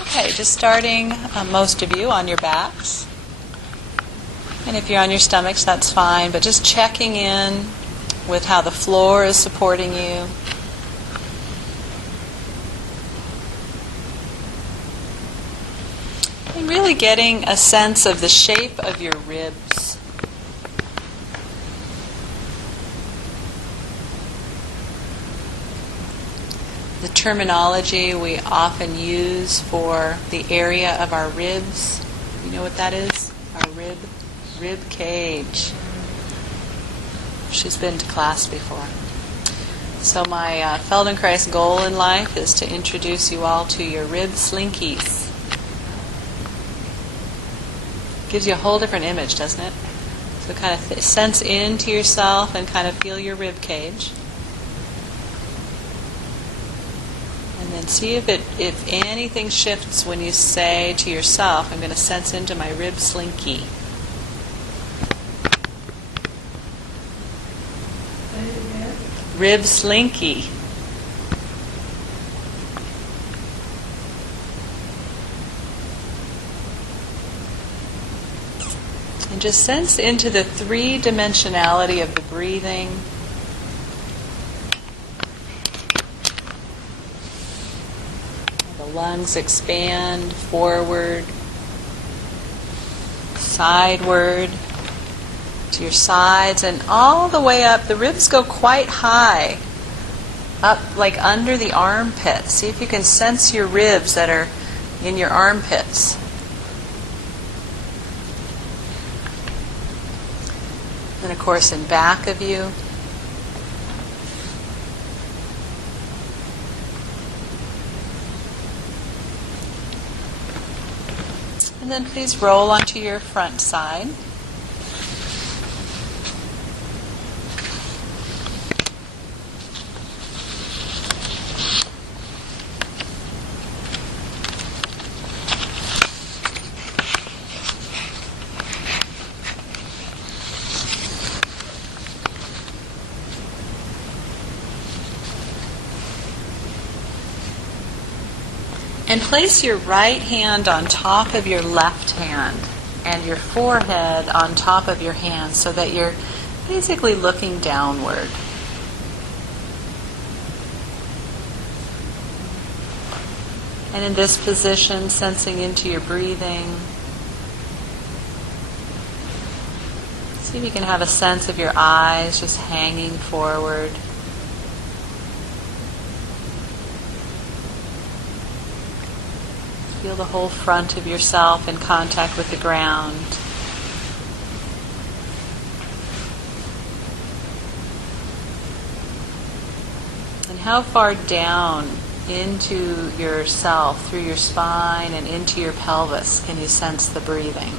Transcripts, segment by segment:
Okay, just starting, most of you, on your backs. And if you're on your stomachs, that's fine, but just checking in with how the floor is supporting you. And really getting a sense of the shape of your ribs. The terminology we often use for the area of our ribs, you know what that is? Our rib cage. She's been to class before. So my Feldenkrais goal in life is to introduce you all to your rib slinkies. Gives you a whole different image, doesn't it? So kind of sense into yourself and kind of feel your rib cage. And then see if anything shifts when you say to yourself, I'm going to sense into my rib slinky. Rib slinky. And just sense into the three-dimensionality of the breathing. The lungs expand forward, sideward, to your sides, and all the way up. The ribs go quite high, up like under the armpits. See if you can sense your ribs that are in your armpits. And of course in back of you. And then please roll onto your front side. And place your right hand on top of your left hand and your forehead on top of your hand so that you're basically looking downward. And in this position, sensing into your breathing. See if you can have a sense of your eyes just hanging forward. Feel the whole front of yourself in contact with the ground. And how far down into yourself, through your spine and into your pelvis, can you sense the breathing?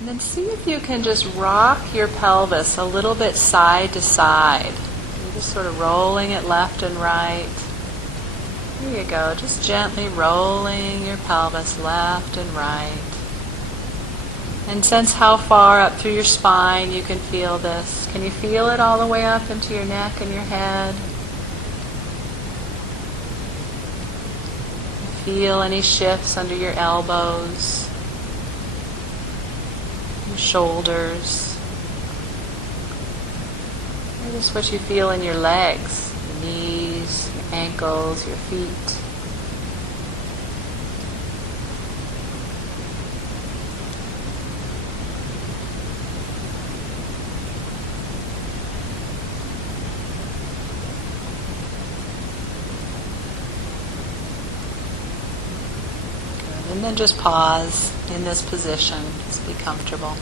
And then see if you can just rock your pelvis a little bit side to side. You're just sort of rolling it left and right. There you go, just gently rolling your pelvis left and right. And sense how far up through your spine you can feel this. Can you feel it all the way up into your neck and your head? Feel any shifts under your elbows. Shoulders. Notice what you feel in your legs, your knees, your ankles, your feet. Good. And then just pause in this position. Just be comfortable.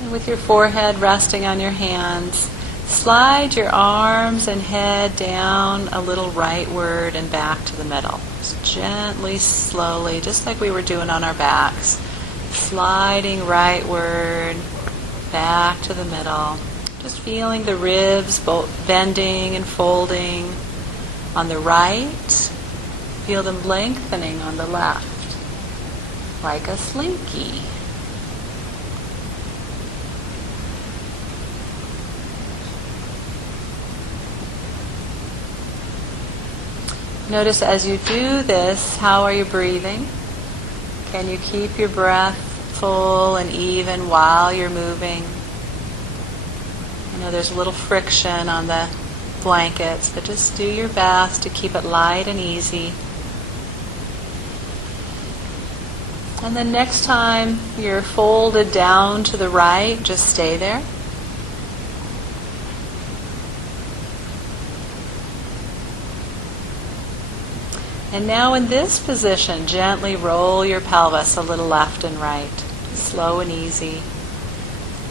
And with your forehead resting on your hands, Slide your arms and head down a little rightward and back to the middle. Just gently, slowly, just like we were doing on our backs. Sliding rightward, back to the middle. Just feeling the ribs both bending and folding on the right. Feel them lengthening on the left, like a slinky. Notice as you do this, how are you breathing? Can you keep your breath full and even while you're moving? I know there's a little friction on the blankets, but just do your best to keep it light and easy. And then next time you're folded down to the right, just stay there. And now in this position, gently roll your pelvis a little left and right, slow and easy,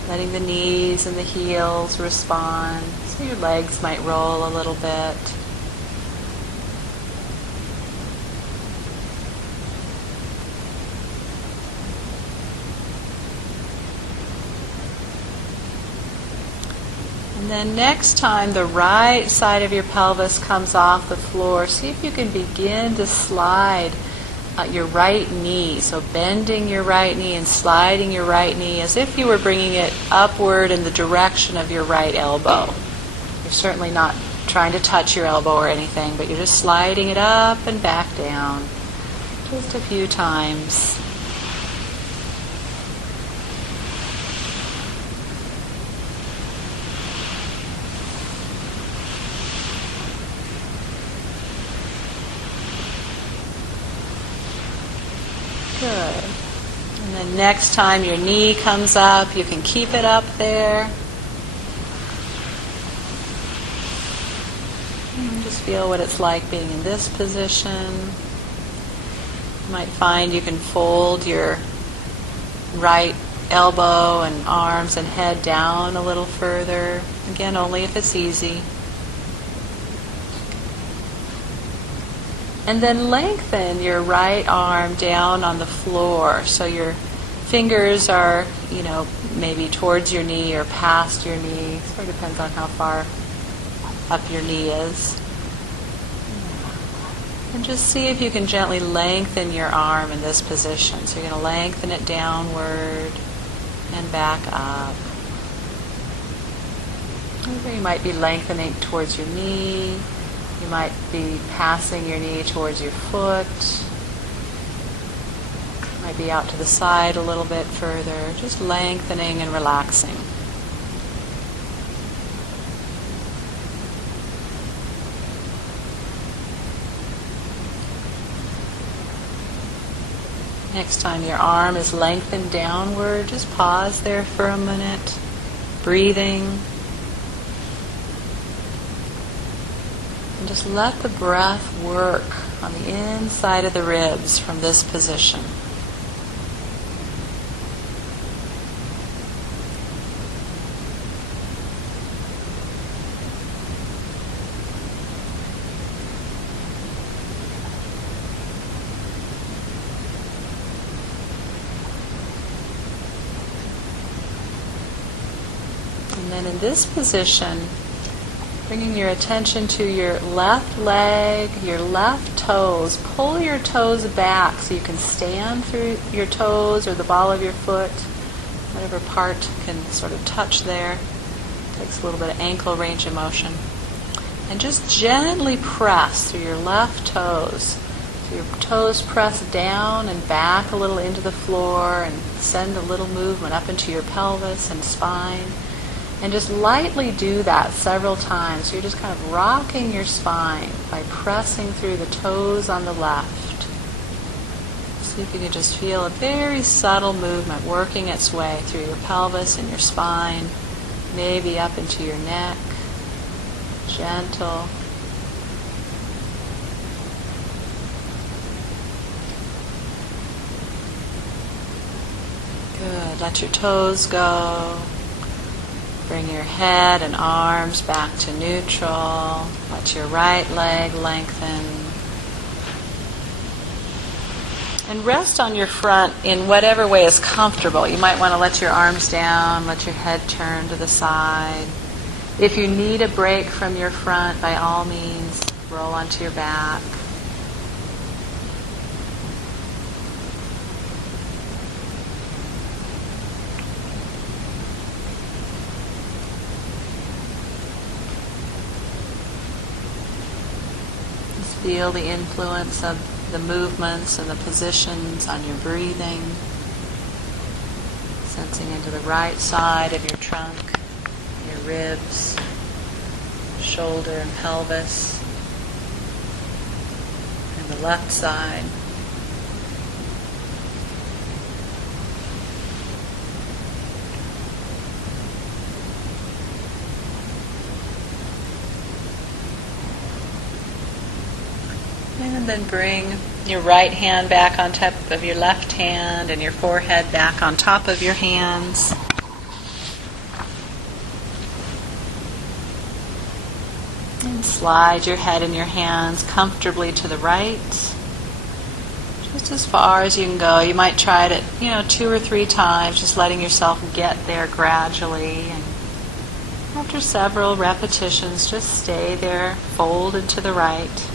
letting the knees and the heels respond. So your legs might roll a little bit. And then next time the right side of your pelvis comes off the floor, see if you can begin to slide your right knee. So bending your right knee and sliding your right knee as if you were bringing it upward in the direction of your right elbow. You're certainly not trying to touch your elbow or anything, but you're just sliding it up and back down. Just a few times. Good. And then next time your knee comes up, you can keep it up there. And just feel what it's like being in this position. You might find you can fold your right elbow and arms and head down a little further. Again, only if it's easy. And then lengthen your right arm down on the floor so your fingers are, maybe towards your knee or past your knee. It sort of depends on how far up your knee is. And just see if you can gently lengthen your arm in this position. So you're going to lengthen it downward and back up. Or you might be lengthening towards your knee. You might be passing your knee towards your foot. Might be out to the side a little bit further. Just lengthening and relaxing. Next time your arm is lengthened downward, just pause there for a minute, breathing. And just let the breath work on the inside of the ribs from this position. And then in this position, bringing your attention to your left leg, your left toes. Pull your toes back so you can stand through your toes or the ball of your foot. Whatever part can sort of touch there. Takes a little bit of ankle range of motion. And just gently press through your left toes. So your toes press down and back a little into the floor and send a little movement up into your pelvis and spine. And just lightly do that several times. So you're just kind of rocking your spine by pressing through the toes on the left. See if you can just feel a very subtle movement working its way through your pelvis and your spine, maybe up into your neck. Gentle. Good. Let your toes go. Bring your head and arms back to neutral. Let your right leg lengthen. And rest on your front in whatever way is comfortable. You might want to let your arms down, let your head turn to the side. If you need a break from your front, by all means, roll onto your back. Just feel the influence of the movements and the positions on your breathing, sensing into the right side of your trunk, your ribs, shoulder and pelvis, and the left side. And then bring your right hand back on top of your left hand and your forehead back on top of your hands. And slide your head and your hands comfortably to the right, just as far as you can go. You might try it, 2 or 3 times, just letting yourself get there gradually. And after several repetitions, just stay there, folded to the right.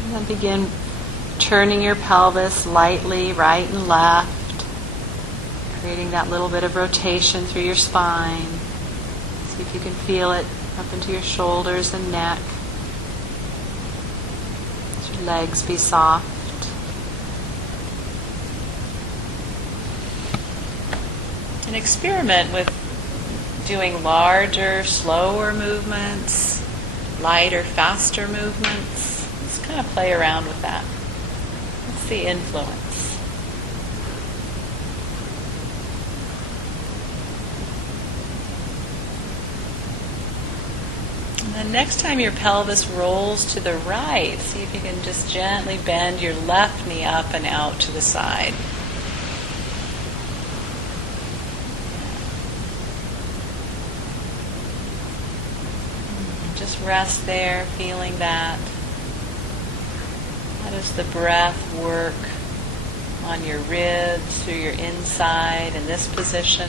And then begin turning your pelvis lightly right and left, creating that little bit of rotation through your spine. See if you can feel it up into your shoulders and neck. Let your legs be soft. And experiment with doing larger, slower movements, lighter, faster movements. Just kind of play around with that. What's the influence? And then next time your pelvis rolls to the right, see if you can just gently bend your left knee up and out to the side. Just rest there, feeling that. How does the breath work on your ribs, through your inside in this position?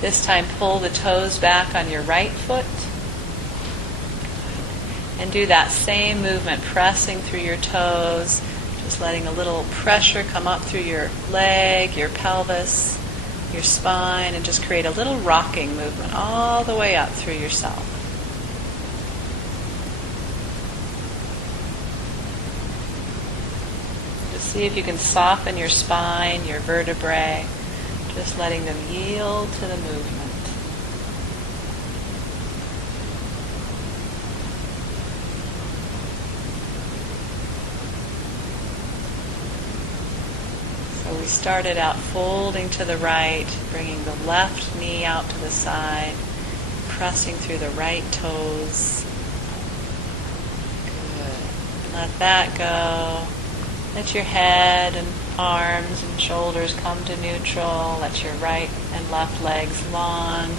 This time pull the toes back on your right foot and do that same movement, pressing through your toes, just letting a little pressure come up through your leg, your pelvis, your spine, and just create a little rocking movement all the way up through yourself. Just see if you can soften your spine, your vertebrae, just letting them yield to the movement. So we started out folding to the right, bringing the left knee out to the side, pressing through the right toes. Good. Let that go. Let your head and arms and shoulders come to neutral. Let your right and left legs long.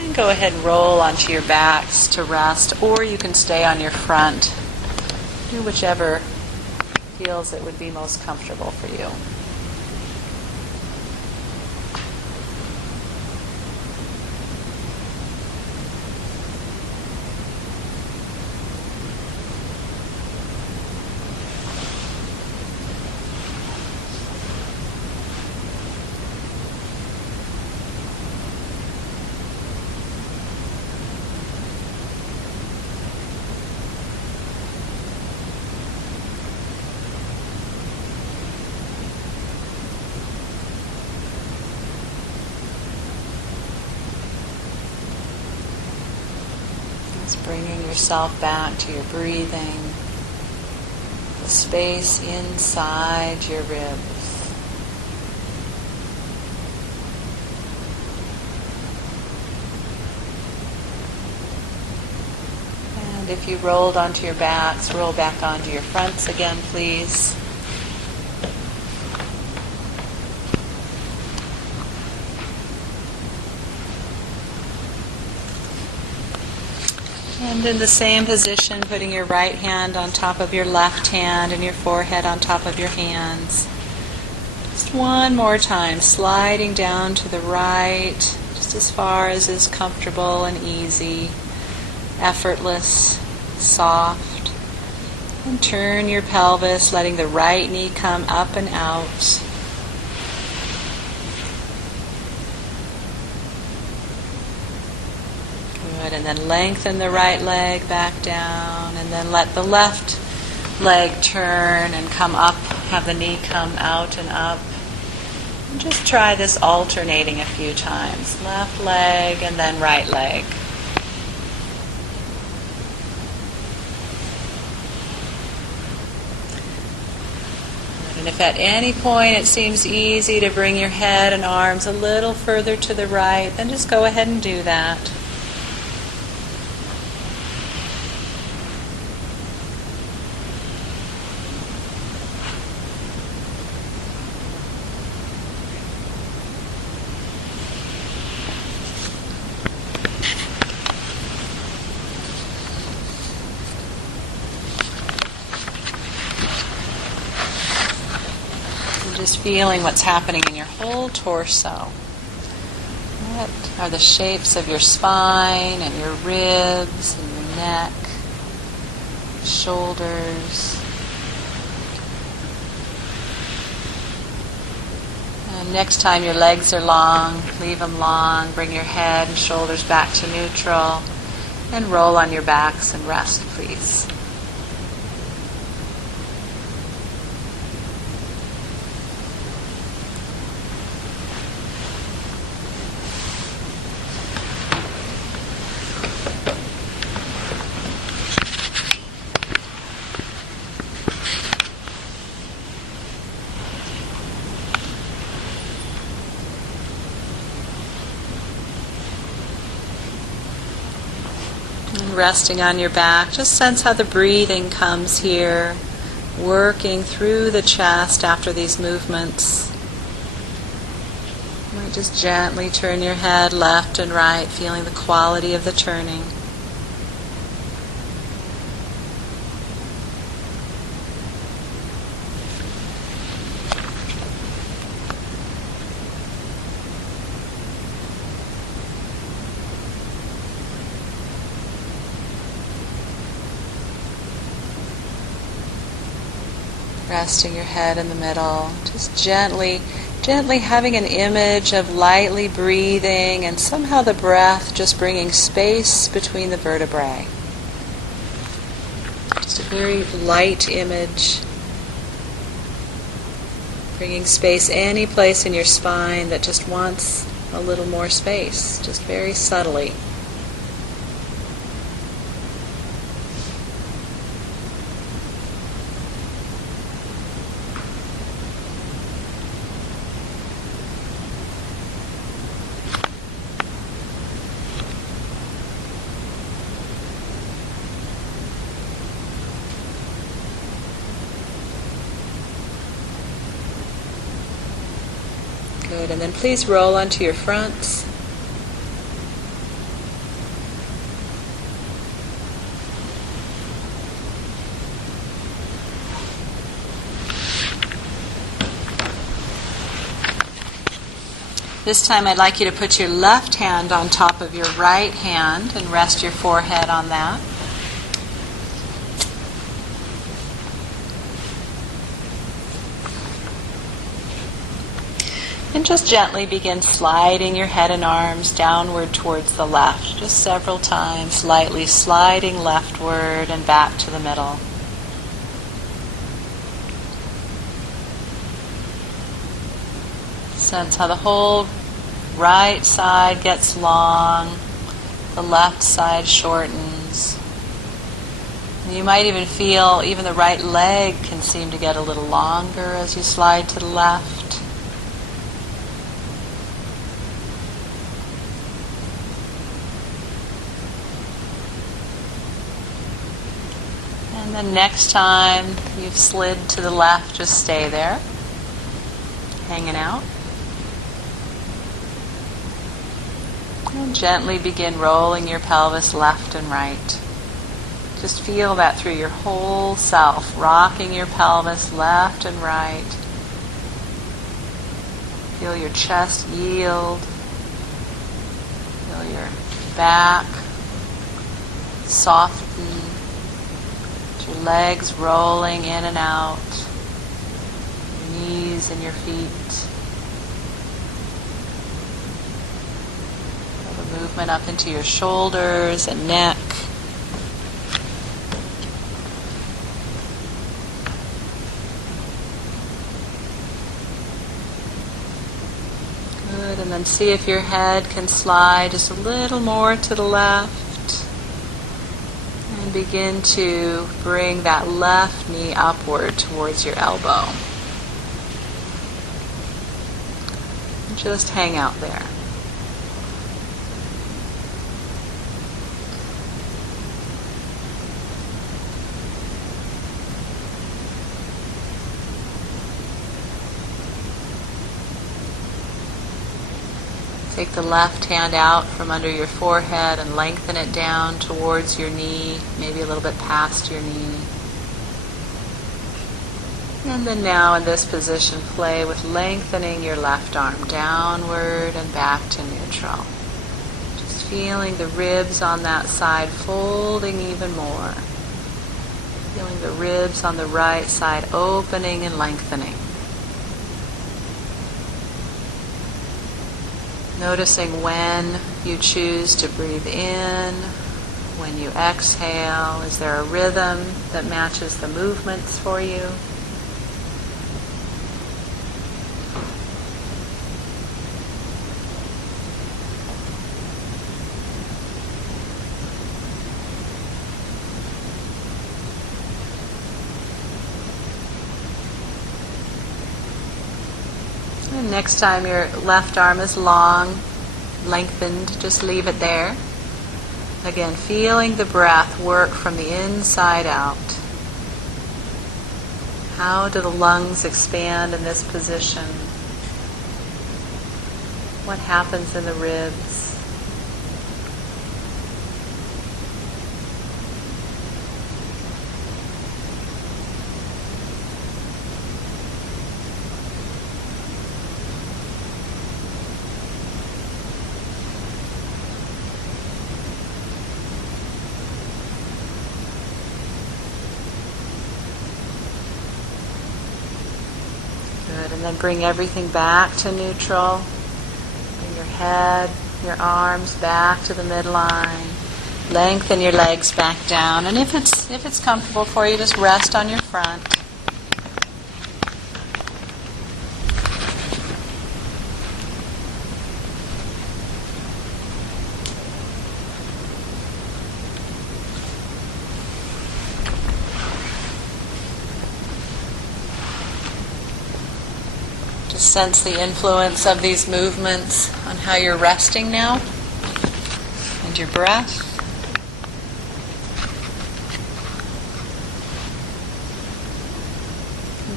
And go ahead and roll onto your backs to rest, or you can stay on your front. Do whichever feels it would be most comfortable for you. Just bringing yourself back to your breathing, the space inside your ribs. And if you rolled onto your backs, roll back onto your fronts again, please. And in the same position, putting your right hand on top of your left hand and your forehead on top of your hands. Just one more time, sliding down to the right, just as far as is comfortable and easy, effortless, soft. And turn your pelvis, letting the right knee come up and out. Good, and then lengthen the right leg back down, and then let the left leg turn and come up, have the knee come out and up. And just try this alternating a few times. Left leg and then right leg. And if at any point it seems easy to bring your head and arms a little further to the right, then just go ahead and do that. Just feeling what's happening in your whole torso. What are the shapes of your spine and your ribs and your neck, shoulders. And next time your legs are long, leave them long. Bring your head and shoulders back to neutral. And roll on your backs and rest, please. And resting on your back, just sense how the breathing comes here, working through the chest after these movements. You might just gently turn your head left and right, feeling the quality of the turning. Resting your head in the middle, just gently having an image of lightly breathing and somehow the breath just bringing space between the vertebrae. Just a very light image, bringing space any place in your spine that just wants a little more space, just very subtly. Good, and then please roll onto your fronts. This time I'd like you to put your left hand on top of your right hand and rest your forehead on that. And just gently begin sliding your head and arms downward towards the left, just several times, lightly sliding leftward and back to the middle. Sense how the whole right side gets long, the left side shortens. lungs. And you might even feel even the right leg can seem to get a little longer as you slide to the left. And then next time you've slid to the left, just stay there, hanging out. And gently begin rolling your pelvis left and right. Just feel that through your whole self, rocking your pelvis left and right. Feel your chest yield. Feel your back soften. Your legs rolling in and out. Your knees and your feet. Feel the movement up into your shoulders and neck. Good, and then see if your head can slide just a little more to the left. And begin to bring that left knee upward towards your elbow. And just hang out there. Take the left hand out from under your forehead and lengthen it down towards your knee, maybe a little bit past your knee. And then now in this position, play with lengthening your left arm downward and back to neutral. Just feeling the ribs on that side folding even more. Feeling the ribs on the right side opening and lengthening. Noticing when you choose to breathe in, when you exhale. Is there a rhythm that matches the movements for you? And next time your left arm is long, lengthened, just leave it there. Again, feeling the breath work from the inside out. How do the lungs expand in this position? What happens in the ribs? And then bring everything back to neutral. Bring your head, your arms back to the midline. Lengthen your legs back down. And if it's comfortable for you, just rest on your front. Sense the influence of these movements on how you're resting now and your breath.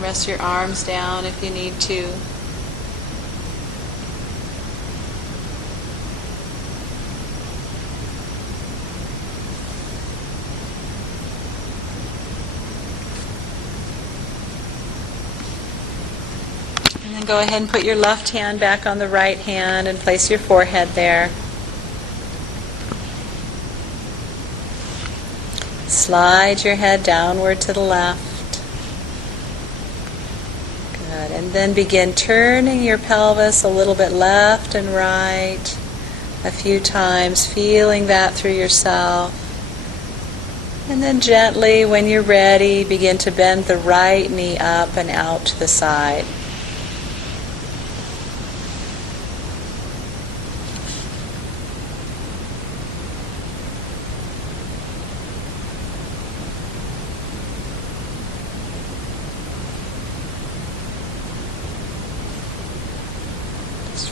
Rest your arms down if you need to. Go ahead and put your left hand back on the right hand and place your forehead there. Slide your head downward to the left. Good. And then begin turning your pelvis a little bit left and right a few times, feeling that through yourself. And then gently, when you're ready, begin to bend the right knee up and out to the side.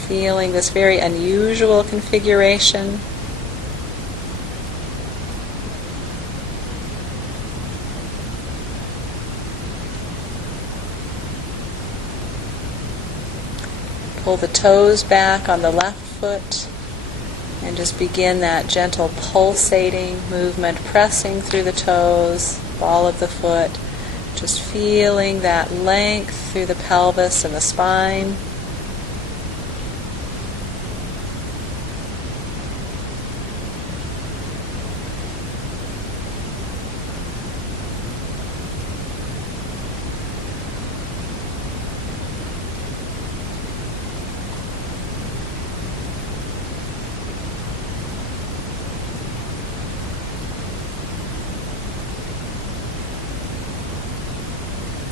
feeling this very unusual configuration. Pull the toes back on the left foot and just begin that gentle pulsating movement, pressing through the toes, ball of the foot, just feeling that length through the pelvis and the spine.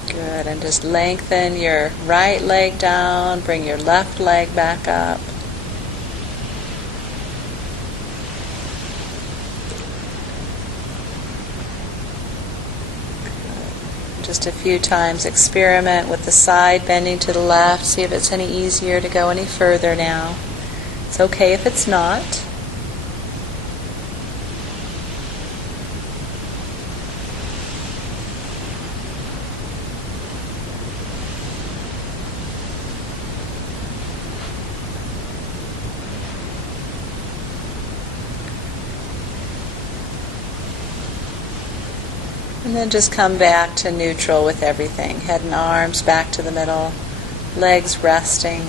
Good, and just lengthen your right leg down, bring your left leg back up. Good. Just a few times experiment with the side bending to the left, see if it's any easier to go any further now. It's okay if it's not. And then just come back to neutral with everything. Head and arms back to the middle, legs resting.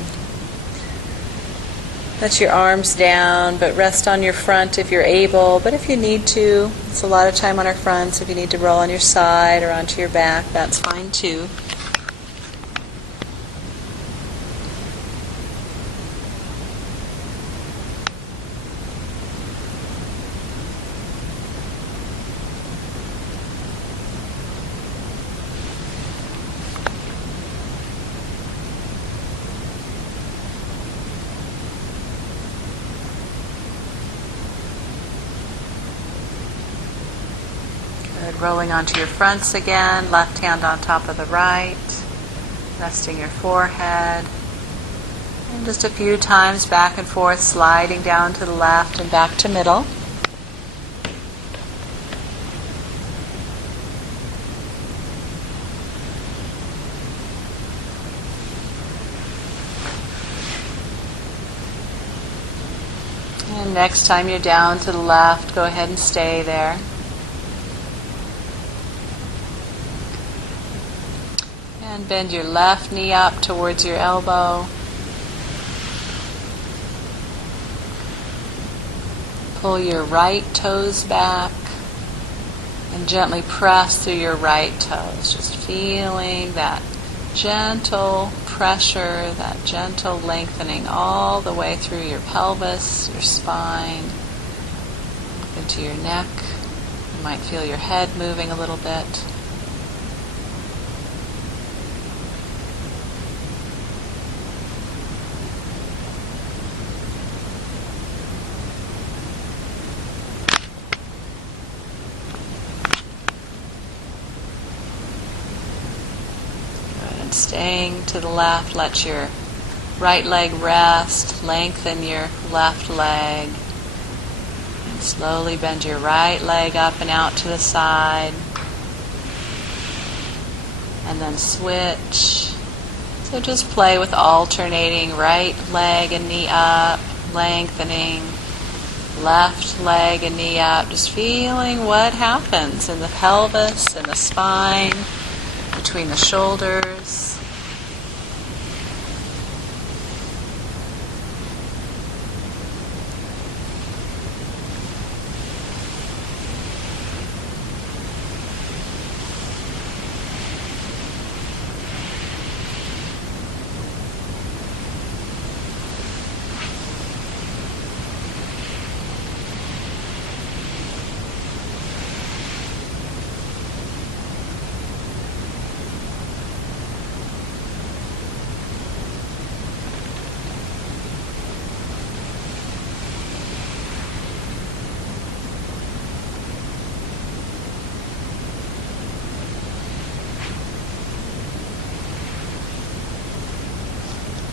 Let your arms down, but rest on your front if you're able. But if you need to, it's a lot of time on our fronts. If you need to roll on your side or onto your back, that's fine too. Good. Rolling onto your fronts again, left hand on top of the right, resting your forehead. And just a few times back and forth, sliding down to the left and back to middle. And next time you're down to the left, go ahead and stay there. And bend your left knee up towards your elbow. Pull your right toes back and gently press through your right toes. Just feeling that gentle pressure, that gentle lengthening all the way through your pelvis, your spine, into your neck. You might feel your head moving a little bit. Staying to the left, let your right leg rest, lengthen your left leg, and slowly bend your right leg up and out to the side, and then switch. So just play with alternating right leg and knee up, lengthening, left leg and knee up, just feeling what happens in the pelvis and the spine, between the shoulders.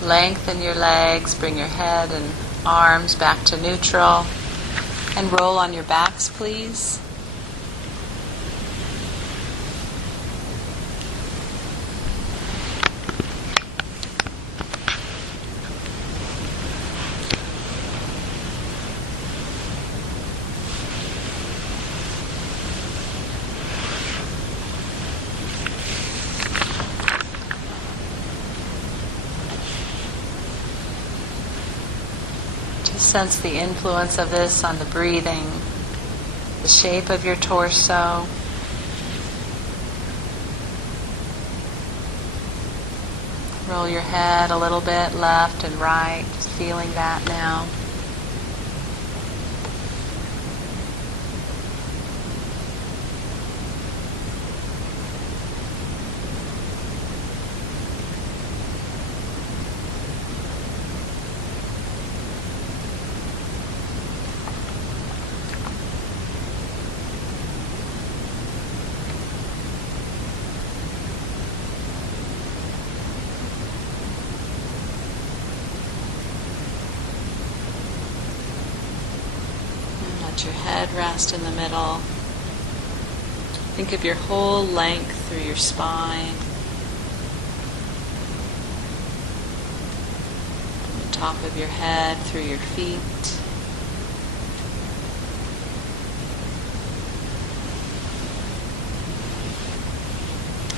Lengthen your legs, bring your head and arms back to neutral, and roll on your backs, please. Sense the influence of this on the breathing, the shape of your torso. Roll your head a little bit left and right, just feeling that now. Let your head rest in the middle. Think of your whole length through your spine. From the top of your head through your feet.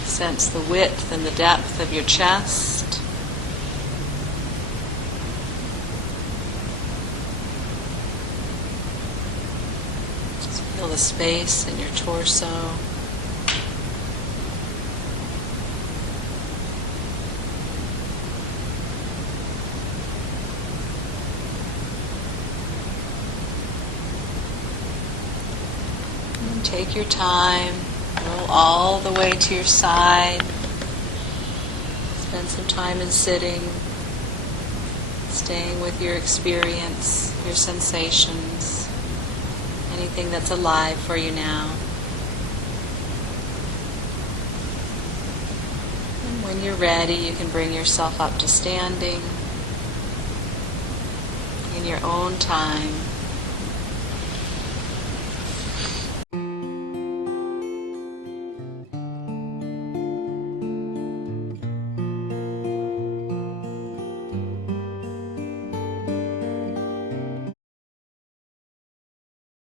Sense the width and the depth of your chest. Feel the space in your torso. And take your time. Roll all the way to your side. Spend some time in sitting, staying with your experience, your sensations. Anything that's alive for you now. And when you're ready, you can bring yourself up to standing in your own time.